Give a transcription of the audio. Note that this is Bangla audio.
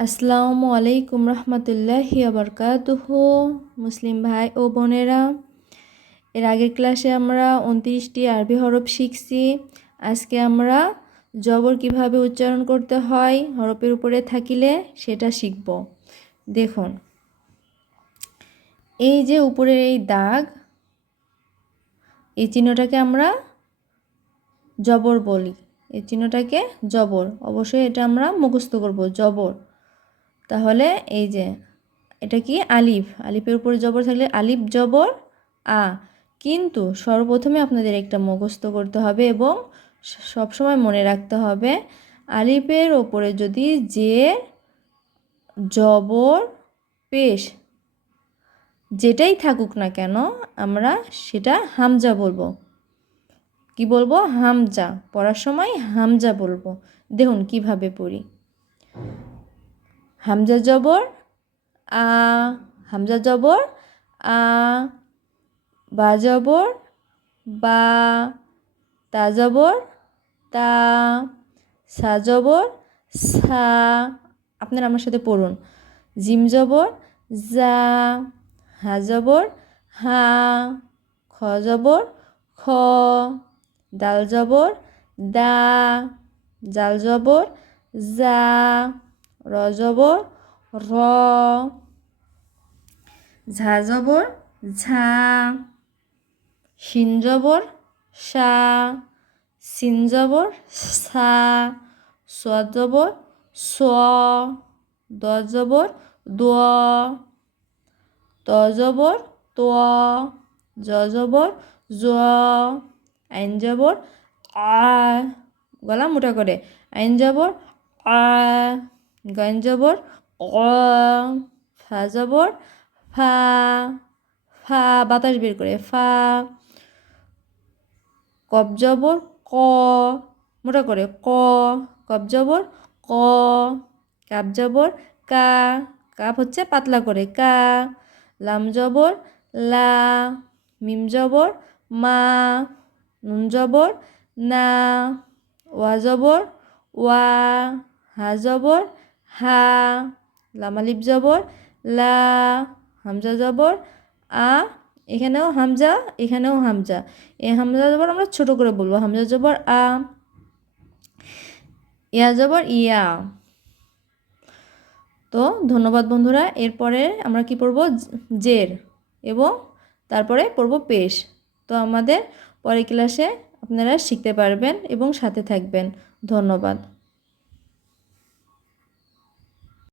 আসসালামু আলাইকুম রহমতুল্লাহি বারকাতুহু। মুসলিম ভাই ও বোনেরা, এর আগের ক্লাসে আমরা 29টি আরবি হরফ শিখছি। আজকে আমরা জবর কিভাবে উচ্চারণ করতে হয় হরফের উপরে থাকিলে সেটা শিখব। দেখুন, এই যে উপরের এই দাগ, এই চিহ্নটাকে আমরা জবর বলি। এই চিহ্নটাকে জবর, অবশ্যই এটা আমরা মুখস্থ করব, জবর। তাহলে এই যে এটা কি আলিফ, আলিফের উপরে জবর থাকলে আলিফ জবর আ। কিন্তু সর্বপ্রথমে আপনাদের একটা মুখস্থ করতে হবে এবং সবসময় মনে রাখতে হবে, আলিফের ওপরে যদি যে জবর পেশ যেটাই থাকুক না কেন আমরা সেটা হামজা বলবো। কি বলবো? হামজা। পড়ার সময় হামজা বলবো। দেখুন কিভাবে পড়ি। হামজা জবর আ, হামজা জবর আ, বা জবর বা, তা জবর তা, সা জবর সা। আপনারা আমার সাথে পড়ুন। জিম জবর জা, হা জবর হা, খ জবর খ, দাল জবর দা, জাল জবর জা, র জবর র, ঝা জবর ঝা, শিন জবর সা, সিন জবর সা, সোয়াদ জবর স, দ জবর দ, ত জবর ত, জ জবর জ, আইন জবর আ, গলা মোটা করে, আইন জবর আ, গইন জবর অ, ফা জবর ফা, ফা বাতাস বের করে ফা, কব জবর ক, মোটা করে ক, কব জবর ক, কাব জবর কা, কাপ হচ্ছে পাতলা করে কা, লাম জবর লা, মিম জবর মা, নুন জবর না, ওয়া জবর ওয়া, হা জবর হা, লাম আলিফ জবর লা, হামজা জবর আ, এখানেও হামজা এখানেও হামজা। এই হামজা জবর আমরা ছোট করে বলবো, হামজা জবর আ, ইয়া জবর ইয়া। তো ধন্যবাদ বন্ধুরা। এরপরে আমরা কি পড়ব? জের, এবং তারপরে পড়ব পেশ। তো আমাদের পরের ক্লাসে আপনারা শিখতে পারবেন এবং সাথে থাকবেন। ধন্যবাদ।